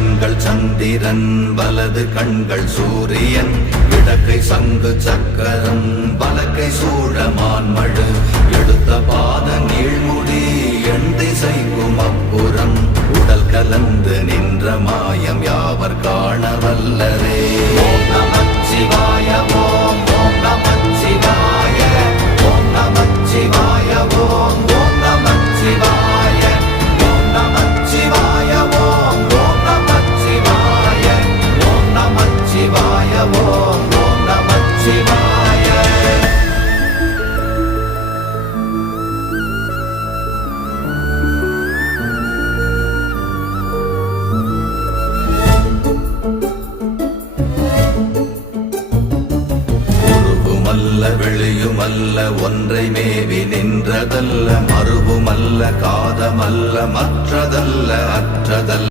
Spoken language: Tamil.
கண்கள் சந்திரன் வலது கண்கள் சூரியன் இடக்கை சங்கு சக்கரம் வலக்கை சூழமான்மழு எடுத்த பாத நீழ்முடி எண் திசைக்கும் அப்புறம் உடல் கலந்து நின்ற மாயம் யாவர் காண வல்லரே. ஓம் நமச்சிவாய ஓம் ஓம் நமச்சிவாய ஓம் நமச்சிவாய ஓம் ஓம் நமச்சிவாய ஓம் நமச்சிவாய ஓம் ஓம் நமச்சிவாய ஓம் நமச்சிவாய ஓம் ஓம் நமச்சிவாய. வெளியுமல்ல ஒன்றை மேவி நின்றதல்ல மறுவுமல்ல காதமல்ல மற்றதல்ல அற்றதல்ல